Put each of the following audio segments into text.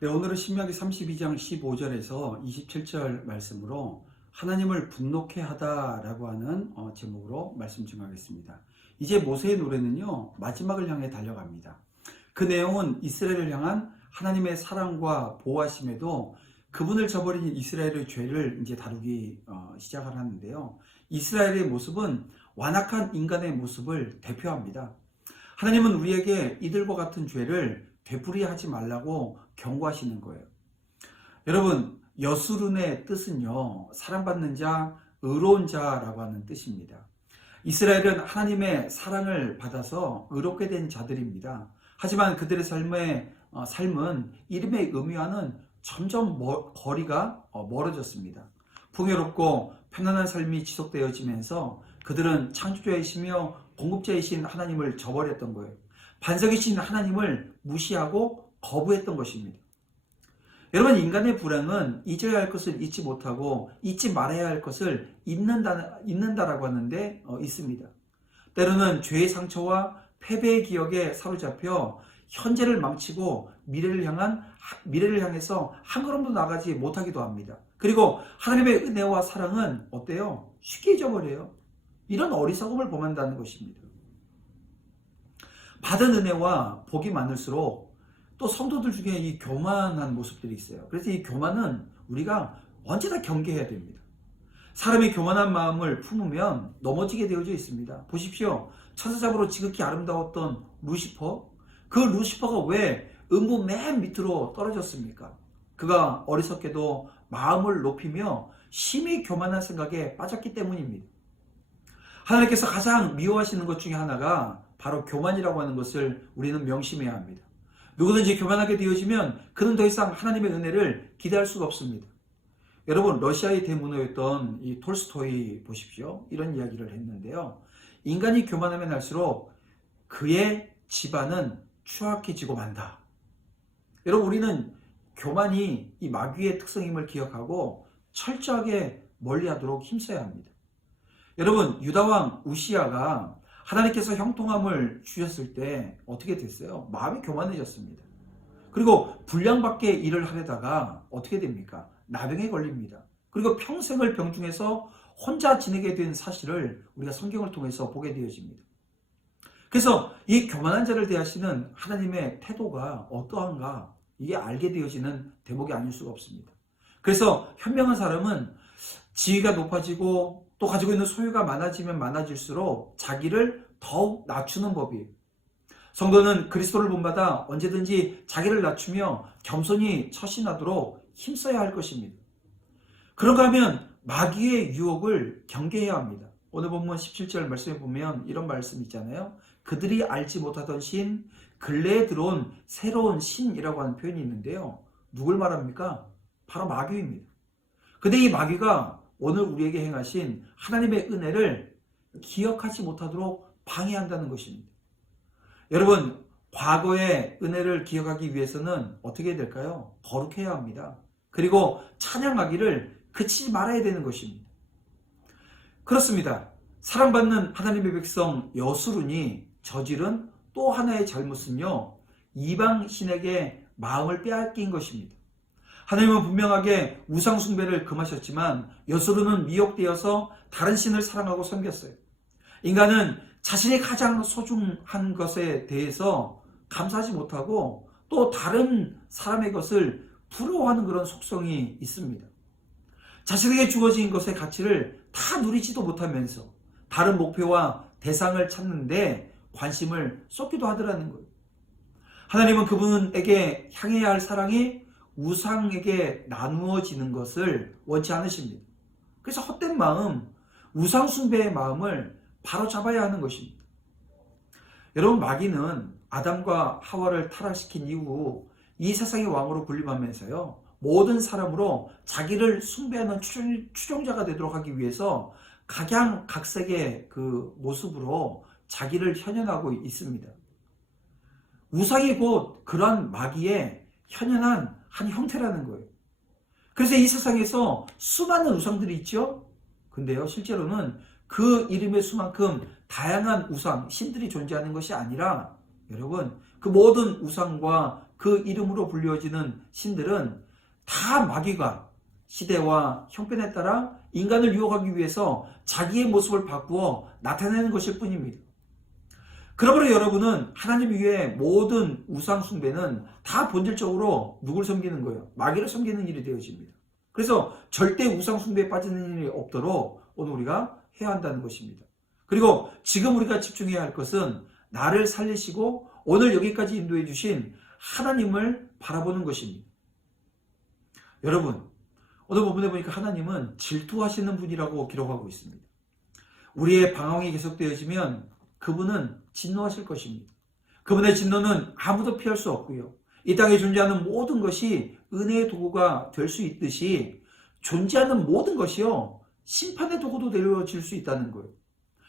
네, 오늘은 신명기 32장 15절에서 27절 말씀으로 하나님을 분노케 하다라고 하는 제목으로 말씀 증하겠습니다. 이제 모세의 노래는요, 마지막을 향해 달려갑니다. 그 내용은 이스라엘을 향한 하나님의 사랑과 보호하심에도 그분을 저버린 이스라엘의 죄를 이제 다루기 시작을 하는데요. 이스라엘의 모습은 완악한 인간의 모습을 대표합니다. 하나님은 우리에게 이들과 같은 죄를 되풀이하지 말라고 경고하시는 거예요. 여러분, 여수룬의 뜻은요, 사랑받는 자, 의로운 자라고 하는 뜻입니다. 이스라엘은 하나님의 사랑을 받아서 의롭게 된 자들입니다. 하지만 그들의 삶은 이름의 의미와는 점점 거리가 멀어졌습니다. 풍요롭고 편안한 삶이 지속되어지면서 그들은 창조자이시며 공급자이신 하나님을 저버렸던 거예요. 반석이신 하나님을 무시하고 거부했던 것입니다. 여러분, 인간의 불행은 잊어야 할 것을 잊지 못하고 잊지 말아야 할 것을 잊는다라고 하는데 있습니다. 때로는 죄의 상처와 패배의 기억에 사로잡혀 현재를 망치고 미래를 향해서 한 걸음도 나가지 못하기도 합니다. 그리고 하나님의 은혜와 사랑은 어때요? 쉽게 잊어버려요. 이런 어리석음을 범한다는 것입니다. 받은 은혜와 복이 많을수록 또 성도들 중에 이 교만한 모습들이 있어요. 그래서 이 교만은 우리가 언제나 경계해야 됩니다. 사람이 교만한 마음을 품으면 넘어지게 되어져 있습니다. 보십시오. 천사잡으로 지극히 아름다웠던 루시퍼, 그 루시퍼가 왜 음부 맨 밑으로 떨어졌습니까? 그가 어리석게도 마음을 높이며 심히 교만한 생각에 빠졌기 때문입니다. 하나님께서 가장 미워하시는 것 중에 하나가 바로 교만이라고 하는 것을 우리는 명심해야 합니다. 누구든지 교만하게 되어지면 그는 더 이상 하나님의 은혜를 기대할 수가 없습니다. 여러분, 러시아의 대문호였던 이 톨스토이 보십시오. 이런 이야기를 했는데요. 인간이 교만하면 할수록 그의 집안은 추악해지고 만다. 여러분, 우리는 교만이 이 마귀의 특성임을 기억하고 철저하게 멀리하도록 힘써야 합니다. 여러분, 유다왕 우시야가 하나님께서 형통함을 주셨을 때 어떻게 됐어요? 마음이 교만해졌습니다. 그리고 불량밖에 일을 하려다가 어떻게 됩니까? 나병에 걸립니다. 그리고 평생을 병중에서 혼자 지내게 된 사실을 우리가 성경을 통해서 보게 되어집니다. 그래서 이 교만한 자를 대하시는 하나님의 태도가 어떠한가, 이게 알게 되어지는 대목이 아닐 수가 없습니다. 그래서 현명한 사람은 지위가 높아지고 또 가지고 있는 소유가 많아지면 많아질수록 자기를 더욱 낮추는 법이에요. 성도는 그리스도를 본받아 언제든지 자기를 낮추며 겸손히 처신하도록 힘써야 할 것입니다. 그런가 하면 마귀의 유혹을 경계해야 합니다. 오늘 본문 17절 말씀에 보면 이런 말씀 있잖아요. 그들이 알지 못하던 신, 근래에 들어온 새로운 신이라고 하는 표현이 있는데요. 누굴 말합니까? 바로 마귀입니다. 근데 이 마귀가 오늘 우리에게 행하신 하나님의 은혜를 기억하지 못하도록 방해한다는 것입니다. 여러분, 과거의 은혜를 기억하기 위해서는 어떻게 해야 될까요? 거룩해야 합니다. 그리고 찬양하기를 그치지 말아야 되는 것입니다. 그렇습니다. 사랑받는 하나님의 백성 여수룬이 저지른 또 하나의 잘못은요, 이방 신에게 마음을 빼앗긴 것입니다. 하나님은 분명하게 우상 숭배를 금하셨지만 여수룬은 미혹되어서 다른 신을 사랑하고 섬겼어요. 인간은 자신이 가장 소중한 것에 대해서 감사하지 못하고 또 다른 사람의 것을 부러워하는 그런 속성이 있습니다. 자신에게 주어진 것의 가치를 다 누리지도 못하면서 다른 목표와 대상을 찾는데 관심을 쏟기도 하더라는 거예요. 하나님은 그분에게 향해야 할 사랑이 우상에게 나누어지는 것을 원치 않으십니다. 그래서 헛된 마음, 우상 숭배의 마음을 바로 잡아야 하는 것입니다. 여러분, 마귀는 아담과 하와를 타락시킨 이후 이 세상의 왕으로 군림하면서요, 모든 사람으로 자기를 숭배하는 추종자가 되도록 하기 위해서 각양각색의 그 모습으로 자기를 현현하고 있습니다. 우상이 곧 그러한 마귀의 현현한 한 형태라는 거예요. 그래서 이 세상에서 수많은 우상들이 있죠. 근데요, 실제로는 그 이름의 수만큼 다양한 우상, 신들이 존재하는 것이 아니라 여러분, 그 모든 우상과 그 이름으로 불리워지는 신들은 다 마귀가 시대와 형편에 따라 인간을 유혹하기 위해서 자기의 모습을 바꾸어 나타내는 것일 뿐입니다. 그러므로 여러분은 하나님 위에 모든 우상 숭배는 다 본질적으로 누굴 섬기는 거예요? 마귀를 섬기는 일이 되어집니다. 그래서 절대 우상 숭배에 빠지는 일이 없도록 오늘 우리가 해야 한다는 것입니다. 그리고 지금 우리가 집중해야 할 것은 나를 살리시고 오늘 여기까지 인도해 주신 하나님을 바라보는 것입니다. 여러분, 오늘 본문에 보니까 하나님은 질투하시는 분이라고 기록하고 있습니다. 우리의 방황이 계속되어지면 그분은 진노하실 것입니다. 그분의 진노는 아무도 피할 수 없고요. 이 땅에 존재하는 모든 것이 은혜의 도구가 될 수 있듯이 존재하는 모든 것이요 심판의 도구도 되어질 수 있다는 거예요.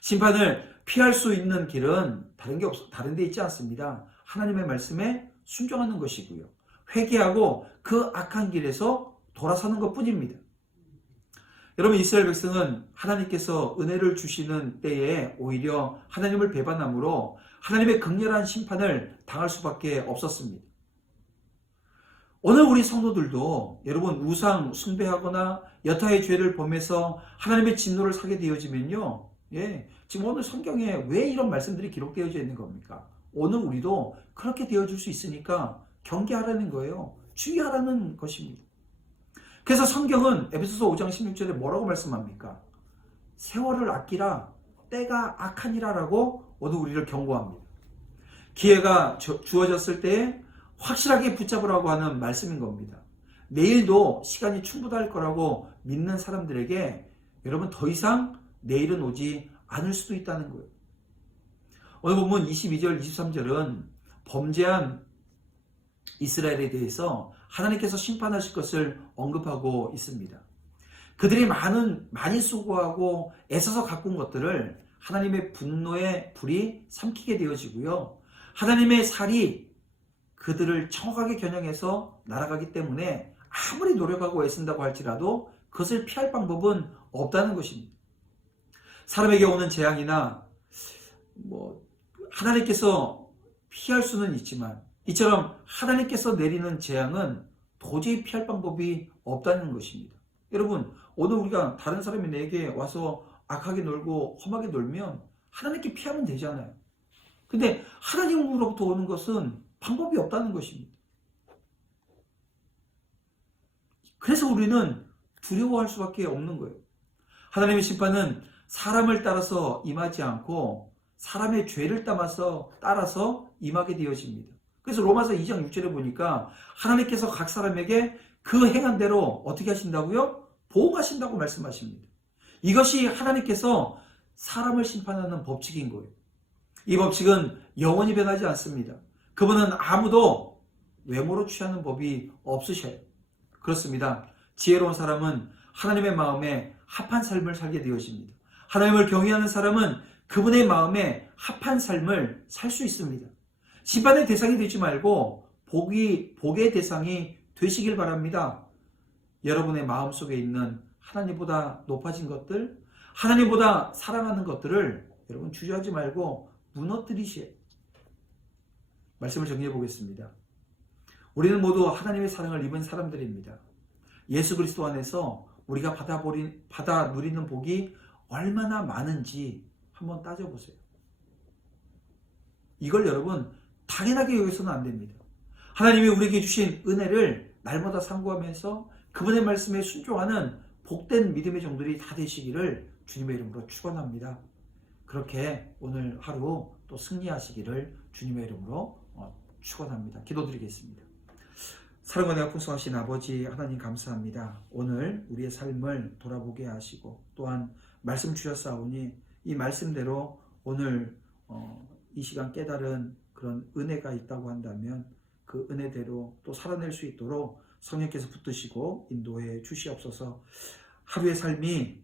심판을 피할 수 있는 길은 다른 데 있지 않습니다. 하나님의 말씀에 순종하는 것이고요. 회개하고 그 악한 길에서 돌아서는 것뿐입니다. 여러분, 이스라엘 백성은 하나님께서 은혜를 주시는 때에 오히려 하나님을 배반함으로 하나님의 극렬한 심판을 당할 수밖에 없었습니다. 오늘 우리 성도들도 여러분 우상 숭배하거나 여타의 죄를 범해서 하나님의 진노를 사게 되어지면요, 지금 오늘 성경에 왜 이런 말씀들이 기록되어져 있는 겁니까? 오늘 우리도 그렇게 되어질 수 있으니까 경계하라는 거예요. 주의하라는 것입니다. 그래서 성경은 에베소서 5장 16절에 뭐라고 말씀합니까? 세월을 아끼라, 때가 악하니라 라고 오늘 우리를 경고합니다. 기회가 주어졌을 때에 확실하게 붙잡으라고 하는 말씀인 겁니다. 내일도 시간이 충분할 거라고 믿는 사람들에게 여러분 더 이상 내일은 오지 않을 수도 있다는 거예요. 오늘 보면 22절, 23절은 범죄한 이스라엘에 대해서 하나님께서 심판하실 것을 언급하고 있습니다. 그들이 많이 수고하고 애써서 가꾼 것들을 하나님의 분노의 불이 삼키게 되어지고요. 하나님의 살이 그들을 정확하게 겨냥해서 날아가기 때문에 아무리 노력하고 애쓴다고 할지라도 그것을 피할 방법은 없다는 것입니다. 사람에게 오는 재앙이나 하나님께서 피할 수는 있지만 이처럼 하나님께서 내리는 재앙은 도저히 피할 방법이 없다는 것입니다. 여러분, 오늘 우리가 다른 사람이 내게 와서 악하게 놀고 험하게 놀면 하나님께 피하면 되잖아요. 근데 하나님으로부터 오는 것은 방법이 없다는 것입니다. 그래서 우리는 두려워할 수밖에 없는 거예요. 하나님의 심판은 사람을 따라서 임하지 않고 사람의 죄를 따라서 임하게 되어집니다. 그래서 로마서 2장 6절에 보니까 하나님께서 각 사람에게 그 행한 대로 어떻게 하신다고요? 보응하신다고 말씀하십니다. 이것이 하나님께서 사람을 심판하는 법칙인 거예요. 이 법칙은 영원히 변하지 않습니다. 그분은 아무도 외모로 취하는 법이 없으셔요. 그렇습니다. 지혜로운 사람은 하나님의 마음에 합한 삶을 살게 되어집니다. 하나님을 경외하는 사람은 그분의 마음에 합한 삶을 살 수 있습니다. 심판의 대상이 되지 말고 복의 대상이 되시길 바랍니다. 여러분의 마음속에 있는 하나님보다 높아진 것들, 하나님보다 사랑하는 것들을 여러분 주저하지 말고 무너뜨리시오. 말씀을 정리해 보겠습니다. 우리는 모두 하나님의 사랑을 입은 사람들입니다. 예수 그리스도 안에서 우리가 받아 누리는 복이 얼마나 많은지 한번 따져보세요. 이걸 여러분 당연하게 여기서는 안 됩니다. 하나님이 우리에게 주신 은혜를 날마다 상고하면서 그분의 말씀에 순종하는 복된 믿음의 종들이 다 되시기를 주님의 이름으로 축원합니다. 그렇게 오늘 하루 또 승리하시기를 주님의 이름으로 축원합니다. 기도드리겠습니다. 사랑과 풍성하신 아버지 하나님 감사합니다. 오늘 우리의 삶을 돌아보게 하시고 또한 말씀 주셨사오니 이 말씀대로 오늘 이 시간 깨달은 그런 은혜가 있다고 한다면 그 은혜대로 또 살아낼 수 있도록 성령께서 붙드시고 인도해 주시옵소서. 하루의 삶이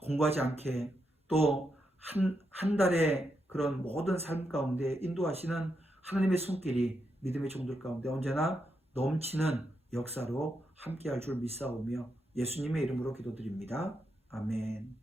공부하지 않게 또 한 달의 그런 모든 삶 가운데 인도하시는 하나님의 손길이 믿음의 종들 가운데 언제나 넘치는 역사로 함께할 줄 믿사오며 예수님의 이름으로 기도드립니다. 아멘.